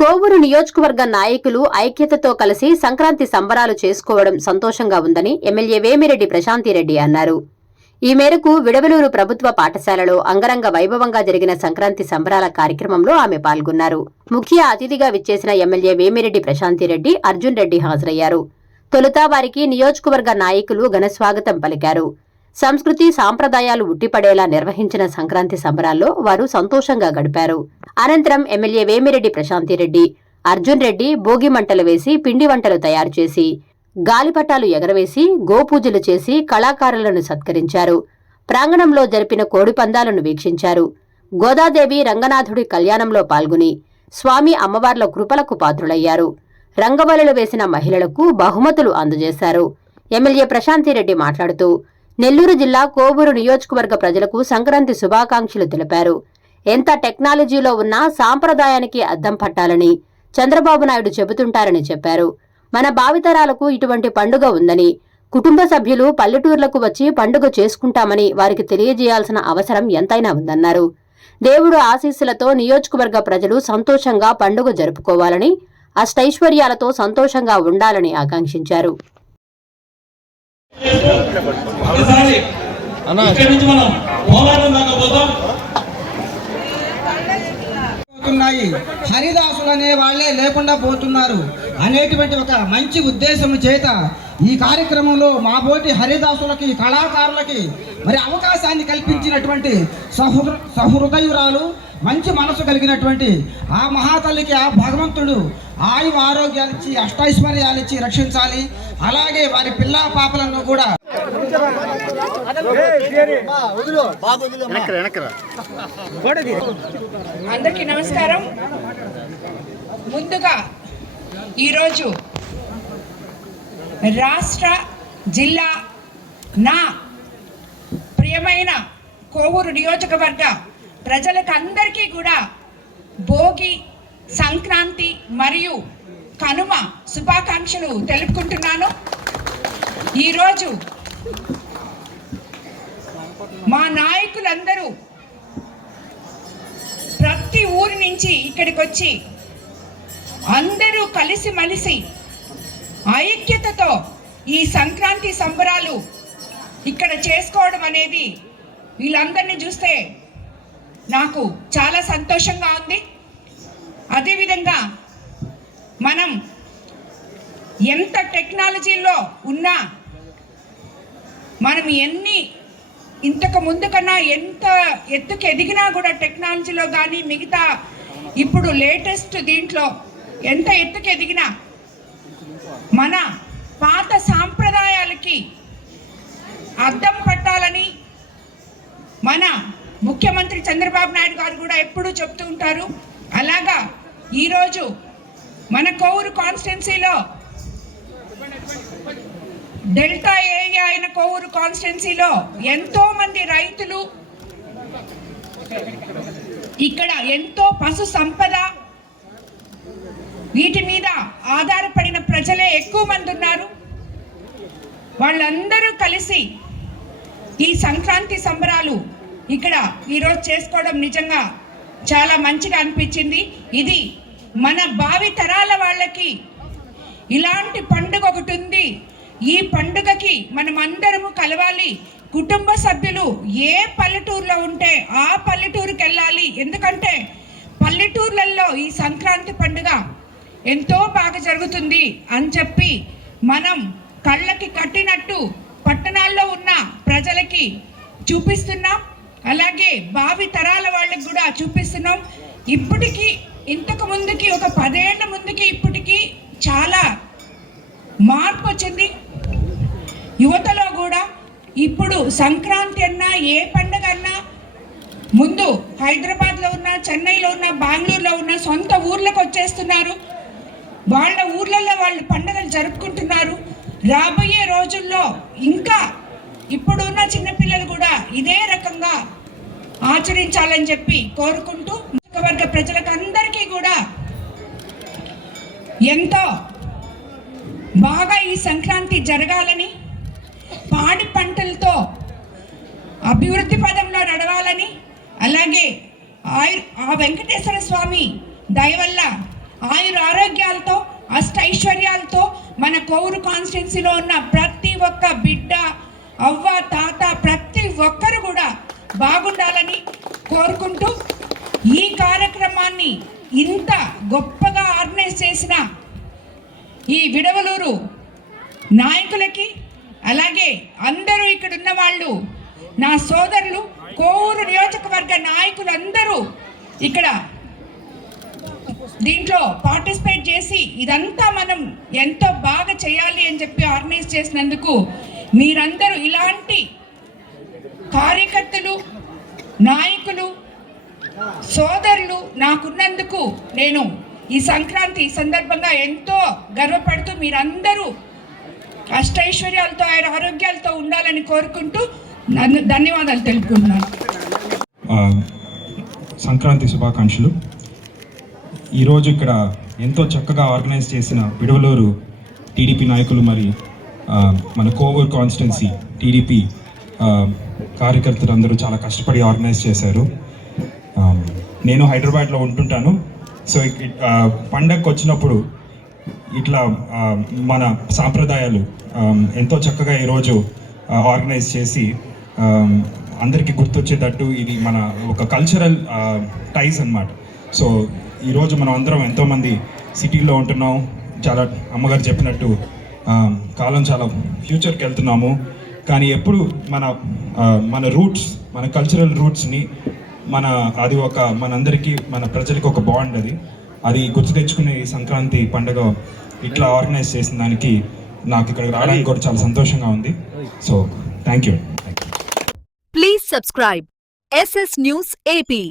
కోవూరు నియోజకవర్గ నాయకులు ఐక్యతతో కలిసి సంక్రాంతి సంబరాలు చేసుకోవడం సంతోషంగా ఉందని ఎమ్మెల్యే వేమిరెడ్డి ప్రశాంతిరెడ్డి అన్నారు. ఈ మేరకు విడవలూరు ప్రభుత్వ పాఠశాలలో అంగరంగ వైభవంగా జరిగిన సంక్రాంతి సంబరాల కార్యక్రమంలో ఆమె పాల్గొన్నారు. ముఖ్య అతిథిగా విచ్చేసిన ఎమ్మెల్యే వేమిరెడ్డి ప్రశాంతిరెడ్డి అర్జున్ రెడ్డి హాజరయ్యారు. తొలుత వారికి నియోజకవర్గ నాయకులు ఘనస్వాగతం పలికారు. సంస్కృతి సాంప్రదాయాలు ఉట్టిపడేలా నిర్వహించిన సంక్రాంతి సంబరాల్లో వారు సంతోషంగా గడిపారు. అనంతరం ఎమ్మెల్యే వేమిరెడ్డి ప్రశాంతిరెడ్డి అర్జున్ రెడ్డి భోగి మంటలు వేసి పిండి వంటలు తయారు చేసి గాలిపటాలు ఎగరవేసి గోపూజలు చేసి కళాకారులను సత్కరించారు. ప్రాంగణంలో జరిపిన కోడి పందాలను వీక్షించారు. గోదాదేవి రంగనాథుడి కళ్యాణంలో పాల్గొని స్వామి అమ్మవార్ల కృపలకు పాత్రులయ్యారు. రంగవల్లులు వేసిన మహిళలకు బహుమతులు అందజేశారు. ఎమ్మెల్యే ప్రశాంతిరెడ్డి మాట్లాడుతూ నెల్లూరు జిల్లా కోవూరు నియోజకవర్గ ప్రజలకు సంక్రాంతి శుభాకాంక్షలు తెలిపారు. ఎంత టెక్నాలజీలో ఉన్నా సాంప్రదాయానికి అద్దం పట్టాలని చంద్రబాబు నాయుడు చెబుతుంటారని చెప్పారు. మన భావితరాలకు ఇటువంటి పండుగ ఉందని కుటుంబ సభ్యులు పల్లెటూర్లకు వచ్చి పండుగ చేసుకుంటామని వారికి తెలియజేయాల్సిన అవసరం ఎంతైనా ఉందన్నారు. దేవుడు ఆశీస్సులతో నియోజకవర్గ ప్రజలు సంతోషంగా పండుగ జరుపుకోవాలని అష్టైశ్వర్యాలతో సంతోషంగా ఉండాలని ఆకాంక్షించారు. ఉన్నాయి. హరిదాసులు అనే వాళ్ళే లేకుండా పోతున్నారు అనేటువంటి ఒక మంచి ఉద్దేశం చేత ఈ కార్యక్రమంలో మా బోటి హరిదాసులకి కళాకారులకి మరి అవకాశాన్ని కల్పించినటువంటి సహృ సహృదయురాలు మంచి మనసు కలిగినటువంటి ఆ మహాతల్లికి ఆ భగవంతుడు ఆయు ఆరోగ్యాలిచ్చి అష్టైశ్వర్యాలిచ్చి రక్షించాలి. అలాగే వారి పిల్లా పాపలను కూడా అందరికీ నమస్కారం. ముందుగా ఈరోజు రాష్ట్ర జిల్లా నా ప్రియమైన కోవూరు నియోజకవర్గ ప్రజలకు అందరికీ కూడా భోగి సంక్రాంతి మరియు కనుమ శుభాకాంక్షలు తెలుపుకుంటున్నాను. ఈరోజు మా నాయకులందరూ ప్రతి ఊరి నుంచి ఇక్కడికి వచ్చి అందరూ కలిసిమెలిసి ఐక్యతతో ఈ సంక్రాంతి సంబరాలు ఇక్కడ చేసుకోవడం అనేది వీళ్ళందరినీ చూస్తే నాకు చాలా సంతోషంగా ఉంది. అదేవిధంగా మనం ఎంత టెక్నాలజీలో ఉన్నా మనం ఎన్ని ఇంతకు ముందు కన్నా ఎంత ఎత్తుకు ఎదిగినా కూడా టెక్నాలజీలో కానీ మిగతా ఇప్పుడు లేటెస్ట్ దీంట్లో ఎంత ఎత్తుకు ఎదిగినా మన పాత సాంప్రదాయాలకి అద్దం పట్టాలని మన ముఖ్యమంత్రి చంద్రబాబు నాయుడు గారు కూడా ఎప్పుడూ చెప్తూ ఉంటారు. అలాగా ఈరోజు మన కోవూరు కాన్స్టిట్యున్సీలో డెల్టా ఏరియా అయిన కోవూరు కాన్స్టిట్యున్సీలో ఎంతోమంది రైతులు ఇక్కడ ఎంతో పశు సంపద వీటి మీద ఆధారపడిన ప్రజలే ఎక్కువ మంది ఉన్నారు. వాళ్ళందరూ కలిసి ఈ సంక్రాంతి సంబరాలు ఇక్కడ ఈరోజు చేసుకోవడం నిజంగా చాలా మంచిగా అనిపించింది. ఇది మన భావి తరాల వాళ్ళకి ఇలాంటి పండుగ ఒకటి ఉంది. ఈ పండుగకి మనం అందరము కలవాలి. కుటుంబ సభ్యులు ఏ పల్లెటూరులో ఉంటే ఆ పల్లెటూరుకి వెళ్ళాలి. ఎందుకంటే పల్లెటూర్లలో ఈ సంక్రాంతి పండుగ ఎంతో బాగా జరుగుతుంది అని చెప్పి మనం కళ్ళకి కట్టినట్టు పట్టణాల్లో ఉన్న ప్రజలకి చూపిస్తున్నాం. అలాగే భావి తరాల వాళ్ళకి కూడా చూపిస్తున్నాం. ఇప్పటికీ ఇంతకు ముందుకి ఒక పదేళ్ళ ముందుకి ఇప్పటికీ చాలా మార్పు వచ్చింది. యువతలో కూడా ఇప్పుడు సంక్రాంతి అన్నా ఏ పండుగ అన్నా ముందు హైదరాబాద్లో ఉన్న చెన్నైలో ఉన్న బెంగళూరులో ఉన్న సొంత ఊర్లకు వచ్చేస్తున్నారు. వాళ్ళ ఊర్లలో వాళ్ళు పండుగలు జరుపుకుంటున్నారు. రాబోయే రోజుల్లో ఇంకా ఇప్పుడున్న చిన్నపిల్లలు కూడా ఇదే రకంగా ఆచరించాలని చెప్పి కోరుకుంటూ వర్గ ప్రజలకు అందరికీ కూడా ఎంతో బాగా ఈ సంక్రాంతి జరగాలని పాడి పంటలతో అభివృద్ధి పదంలో నడవాలని అలాగే ఆయు ఆ వెంకటేశ్వర స్వామి దయవల్ల ఆయుర ఆరోగ్యాలతో ఐశ్వర్యాలతో మన కోవూరు కాన్స్టిట్యున్సీలో ఉన్న ప్రతి ఒక్క బిడ్డ అవ్వ తాత ప్రతి ఒక్కరు కూడా బాగుండాలని కోరుకుంటూ ఈ కార్యక్రమాన్ని ఇంత గొప్పగా ఆర్గనైజ్ చేసిన ఈ విడవలూరు నాయకులకి అలాగే అందరూ ఇక్కడ ఉన్న వాళ్ళు నా సోదరులు కోవూరు నియోజకవర్గ నాయకులు అందరూ ఇక్కడ దీంట్లో పార్టిసిపేట్ చేసి ఇదంతా మనం ఎంతో బాగా చేయాలి అని చెప్పి ఆర్గనైజ్ చేసినందుకు మీరందరూ ఇలాంటి కార్యకర్తలు నాయకులు సోదరులు నాకున్నందుకు నేను ఈ సంక్రాంతి సందర్భంగా ఎంతో గర్వపడుతూ మీరందరూ అష్టైశ్వర్యాలతో ఆయన ఆరోగ్యాలతో ఉండాలని కోరుకుంటూ నన్ను ధన్యవాదాలు తెలుపుకుంటున్నాను. సంక్రాంతి శుభాకాంక్షలు. ఈరోజు ఇక్కడ ఎంతో చక్కగా ఆర్గనైజ్ చేసిన విడవలూరు టీడీపీ నాయకులు మరి మన కోవూర్ కాన్స్టిట్యున్సీ టీడీపీ కార్యకర్తలు అందరూ చాలా కష్టపడి ఆర్గనైజ్ చేశారు. నేను హైదరాబాద్లో ఉంటుంటాను. సో పండగకు పండగకి వచ్చినప్పుడు ఇట్లా మన సాంప్రదాయాలు ఎంతో చక్కగా ఈరోజు ఆర్గనైజ్ చేసి అందరికీ గుర్తొచ్చేటట్టు ఇది మన ఒక కల్చరల్ టైస్ అన్నమాట. సో ఈరోజు మనం అందరం ఎంతోమంది సిటీలో ఉంటున్నాం. చాలా అమ్మగారు చెప్పినట్టు కాలం చాలా ఫ్యూచర్కి వెళ్తున్నాము. కానీ ఎప్పుడు మన మన రూట్స్ మన కల్చరల్ రూట్స్ని మన అది ఒక మనందరికీ మన ప్రజలకి ఒక బాండ్ అది. అది గుర్తు తెచ్చుకునే ఈ సంక్రాంతి పండుగ ఇట్లా ఆర్గనైజ్ చేసిన దానికి నాకు ఇక్కడ రావడానికి కూడా చాలా సంతోషంగా ఉంది. So thank you please subscribe SS news AP